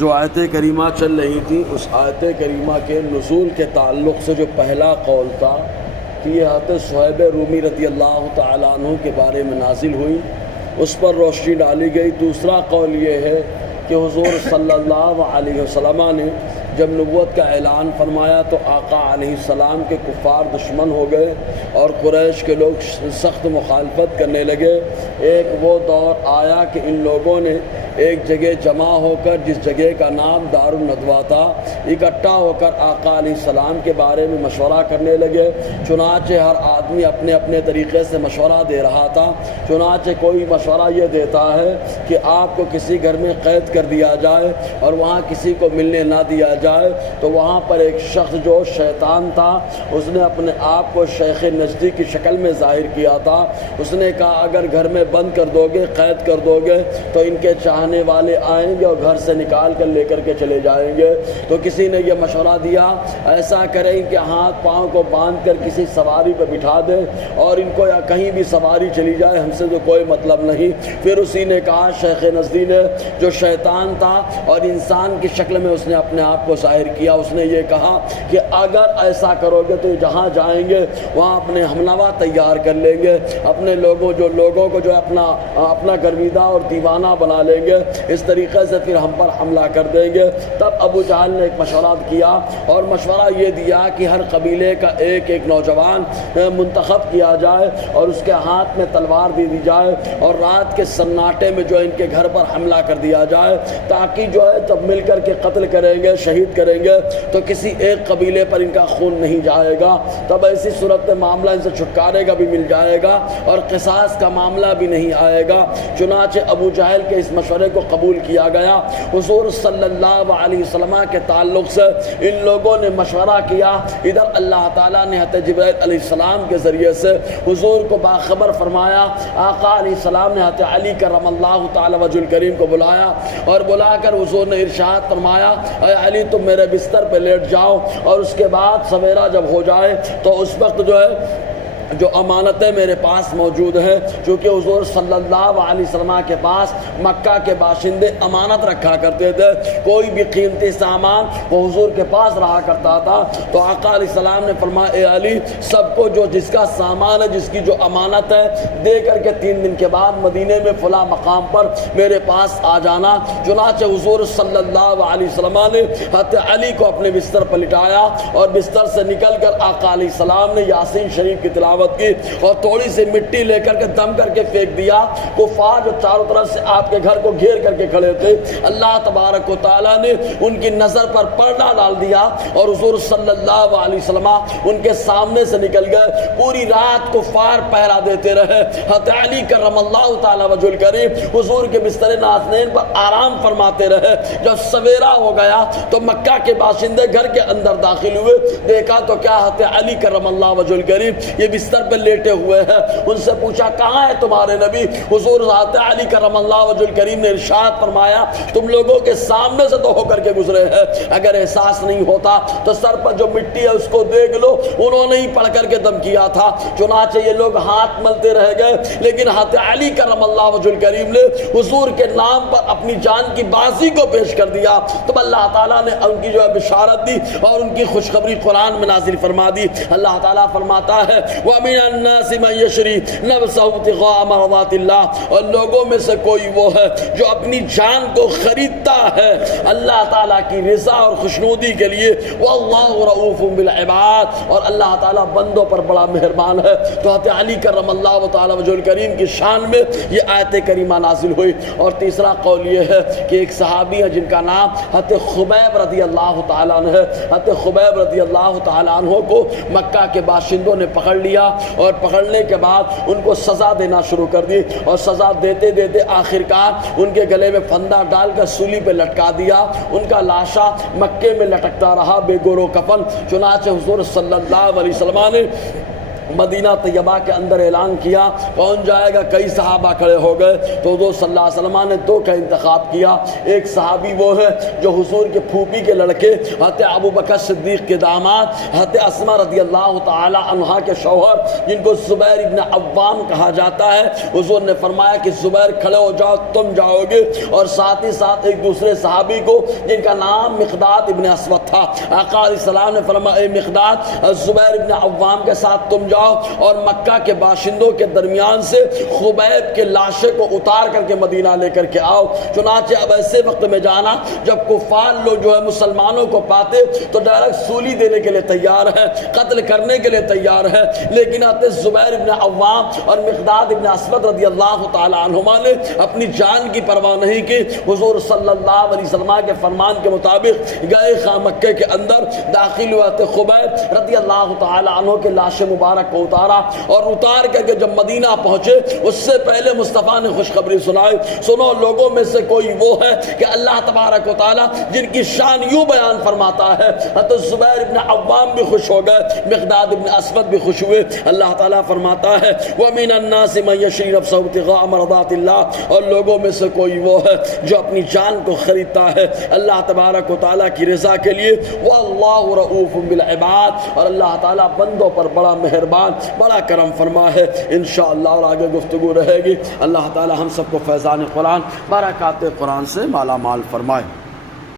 جو آیت کریمہ چل رہی تھی اس آیت کریمہ کے نزول کے تعلق سے جو پہلا قول تھا کہ یہ حضرت صہیب رومی رضی اللہ تعالیٰ عنہ کے بارے میں نازل ہوئی، اس پر روشنی ڈالی گئی۔ دوسرا قول یہ ہے کہ حضور صلی اللہ علیہ وسلم نے جب نبوت کا اعلان فرمایا تو آقا علیہ السلام کے کفار دشمن ہو گئے اور قریش کے لوگ سخت مخالفت کرنے لگے۔ ایک وہ دور آیا کہ ان لوگوں نے ایک جگہ جمع ہو کر، جس جگہ کا نام دار الندوہ تھا، اکٹھا ہو کر آقا علیہ السلام کے بارے میں مشورہ کرنے لگے۔ چنانچہ ہر آدمی اپنے اپنے طریقے سے مشورہ دے رہا تھا۔ چنانچہ کوئی مشورہ یہ دیتا ہے کہ آپ کو کسی گھر میں قید کر دیا جائے اور وہاں کسی کو ملنے نہ دیا جائے، تو وہاں پر ایک شخص جو شیطان تھا اس نے اپنے آپ کو شیخ نجدی کی شکل میں ظاہر کیا تھا۔ اس نے کہا اگر گھر میں بند کر دو گے، قید کر دو گے تو ان کے چاہنے والے آئیں گے اور گھر سے نکال کر لے کر کے چلے جائیں گے۔ تو کسی نے یہ مشورہ دیا ایسا کریں کہ ہاتھ پاؤں کو باندھ کر کسی سواری پہ بٹھا دیں اور ان کو یا کہیں بھی سواری چلی جائے، ہم سے تو کوئی مطلب نہیں۔ پھر اسی نے کہا، شیخ نجدی نے جو شیطان تھا اور انسان کی شکل میں اس نے اپنے آپ کو ظاہر کیا، اس نے یہ کہا کہ اگر ایسا کرو گے تو جہاں جائیں گے وہاں اپنے حملہ تیار کر لیں گے، اپنے لوگوں کو جو اپنا گرویدہ اور دیوانہ بنا لیں گے، اس طریقے سے پھر ہم پر حملہ کر دیں گے۔ تب ابو جہل نے ایک مشورہ کیا اور مشورہ یہ دیا کہ ہر قبیلے کا ایک ایک نوجوان منتخب کیا جائے اور اس کے ہاتھ میں تلوار دے دی جائے اور رات کے سناٹے میں جو ان کے گھر پر حملہ کر دیا جائے، تاکہ جو ہے جب مل کر کے قتل کریں گے، شہید کریں گے تو کسی ایک قبیلے پر ان کا خون نہیں جائے گا۔ تب ایسی صورت میں معاملہ ان سے چھٹکارے کا بھی مل جائے گا اور قصاص کا معاملہ بھی نہیں آئے گا۔ چنانچہ ابو جہل کے اس مشورے کو قبول کیا گیا۔ حضور صلی اللہ علیہ وسلم کے تعلق سے ان لوگوں نے مشورہ کیا، ادھر اللہ تعالیٰ نے حضرت جبرائیل علیہ السلام کے ذریعے سے حضور کو باخبر فرمایا۔ آقا علیہ السلام نے حضرت علی کرم اللہ تعالی وجہ الکریم کو بلایا اور بلا کر حضور نے ارشاد فرمایا، اے علی تم میرے بستر پہ لیٹ جاؤ اور اس کے بعد سویرا جب ہو جائے تو اس وقت جو امانتیں میرے پاس موجود ہیں، چونکہ حضور صلی اللہ علیہ وسلم کے پاس مکہ کے باشندے امانت رکھا کرتے تھے، کوئی بھی قیمتی سامان وہ حضور کے پاس رہا کرتا تھا۔ تو آقا علیہ السلام نے فرمایا، اے علی سب کو جو جس کا سامان ہے، جس کی جو امانت ہے، دے کر کے 3 دن کے بعد مدینے میں فلاں مقام پر میرے پاس آ جانا۔ چنانچہ حضور صلی اللہ علیہ وسلم نے حضرت علی کو اپنے بستر پر لٹایا اور بستر سے نکل کر آقا علیہ السلام نے یاسین شریف کی تلاوت کی اور تھوڑی سی مٹی لے کر کے دم کر کے پھینک دیا۔ کفار جو چاروں طرف سے آپ کے گھر کو گھیر کر کے کھڑے تھے، اللہ تبارک و تعالیٰ نے ان کی نظر پر پردہ ڈال دیا اور حضور صلی اللہ علیہ وسلم ان کے سامنے سے نکل گئے۔ پوری رات کفار پہرا دیتے رہے۔ حضرت علی کرم اللہ تعالی وجہ الکریم حضور کے بستر نازنین پر آرام فرماتے رہے۔ جب سویرا ہو گیا تو مکہ کے باشندے گھر کے اندر داخل ہوئے، دیکھا تو کیا حضرت علی کرم اللہ وجہ الکریم یہ بستر پہ لیٹے ہوئے ہیں۔ ان سے پوچھا کہاں ہے تمہارے نبی؟ حضور حضرت علی کرم اللہ وجہ الکریم نے ارشاد فرمایا، تم لوگوں کے سامنے سے تو ہو کر کے گزرے ہیں، اگر احساس نہیں ہوتا تو سر پر جو مٹی ہے اس کو دیکھ لو، انہوں نے ہی پڑھ کر کے دم کیا تھا۔ چنانچہ یہ لوگ ہاتھ ملتے رہ گئے، لیکن حضرت علی کرم اللہ وجہ الکریم نے حضور کے نام پر اپنی جان کی بازی کو پیش کر دیا۔ تب اللہ تعالیٰ نے ان کی جو ہے بشارت دی اور ان کی خوشخبری قرآن میں نازل فرما دی۔ اللہ تعالیٰ فرماتا ہے، وَمِنَ النَّاسِ مَن يَشْرِي نَفْسَهُ ابْتِغَاءَ مَرْضَاتِ اللَّهِ، اور لوگوں میں سے کوئی وہ ہے جو اپنی جان کو خریدتا ہے اللہ تعالیٰ کی رضا اور خوشنودی کے لیے۔ وَاللَّهُ رَءُوفٌ بِالْعِبَادِ، اور اللہ تعالیٰ بندوں پر بڑا مہربان ہے۔ تو حضرت علی کرم اللہ تعالی وجہ الکریم کی شان میں یہ آیت کریمہ نازل ہوئی۔ اور تیسرا قول یہ ہے کہ ایک صحابی ہے جن کا نام حضرت خبیب رضی اللہ تعالیٰ عنہ ہے۔ حضرت خبیب رضی اللہ تعالیٰ عنہ کو مکہ کے باشندوں نے پکڑ لیا اور پکڑنے کے بعد ان کو سزا دینا شروع کر دی، اور سزا دیتے دیتے آخرکار ان کے گلے میں پھندا ڈال کر سولی پہ لٹکا دیا۔ ان کا لاشا مکے میں لٹکتا رہا بے گور و کفن۔ چنانچہ حضور صلی اللہ علیہ وسلم نے مدینہ طیبہ کے اندر اعلان کیا کون جائے گا، کئی صحابہ کھڑے ہو گئے تو حضور صلی اللہ علیہ وسلم نے دو کا انتخاب کیا. ایک صحابی وہ ہے جو حضور کے پھوپھی کے لڑکے حضرت ابو بکر صدیق کے داماد حضرت اسماء رضی اللہ تعالی عنہا کے شوہر جن کو زبیر ابن عوام کہا جاتا ہے. حضور نے فرمایا کہ زبیر کھڑے ہو جاؤ، تم جاؤ گے، اور ساتھ ہی ساتھ ایک دوسرے صحابی کو جن کا نام مقداد ابن اسود تھا، آقا علیہ السلام نے فرمایا اے مقداد زبیر ابن عوام کے ساتھ تم جاؤ اور مکہ کے باشندوں کے درمیان سے خبیب کے لاشے کو اتار کر کے مدینہ لے کر کے آؤ. چنانچہ اب ایسے وقت میں جانا جب کفار لوگ جو ہے مسلمانوں کو پاتے تو ڈائریکٹ سولی دینے کے لیے تیار ہے، قتل کرنے کے لیے تیار ہے، لیکن حضرت زبیر ابن عوام اور مقداد ابن اسود رضی اللہ تعالی عنہما نے اپنی جان کی پرواہ نہیں کی. حضور صلی اللہ علیہ وسلم کے فرمان کے مطابق گئے خان مکہ کے اندر، داخل ہوئے حضرت خبیب رضی اللہ تعالی عنہ کے لاش مبارک کو اتارا، اور اتار کر کے جب مدینہ پہنچے اس سے پہلے مصطفیٰ نے خوشخبری سنائی، سنو لوگوں میں سے کوئی وہ ہے کہ اللہ تبارک و تعالی جن کی شان یوں بیان فرماتا ہے. حضرت زبیر ابن عوام بھی خوش ہو گئے، مقداد ابن اسود بھی خوش ہوئے. اللہ تعالیٰ فرماتا ہے وَمِنَ النَّاسِ مَن يَشْرِي نَفْسَهُ ابْتِغَاءَ مَرْضَاتِ اللَّهِ، اور لوگوں میں سے کوئی وہ ہے جو اپنی جان کو خریدتا ہے اللہ تبارک و تعالیٰ کی رضا کے لیے. وَاللَّهُ رَؤُوفٌ بِالْعِبَادِ، اور اللہ تعالیٰ بندوں پر بڑا مہربان بڑا کرم فرما ہے. انشاءاللہ اور آگے گفتگو رہے گی. اللہ تعالیٰ ہم سب کو فیضان قرآن برکات قرآن سے مالا مال فرمائے.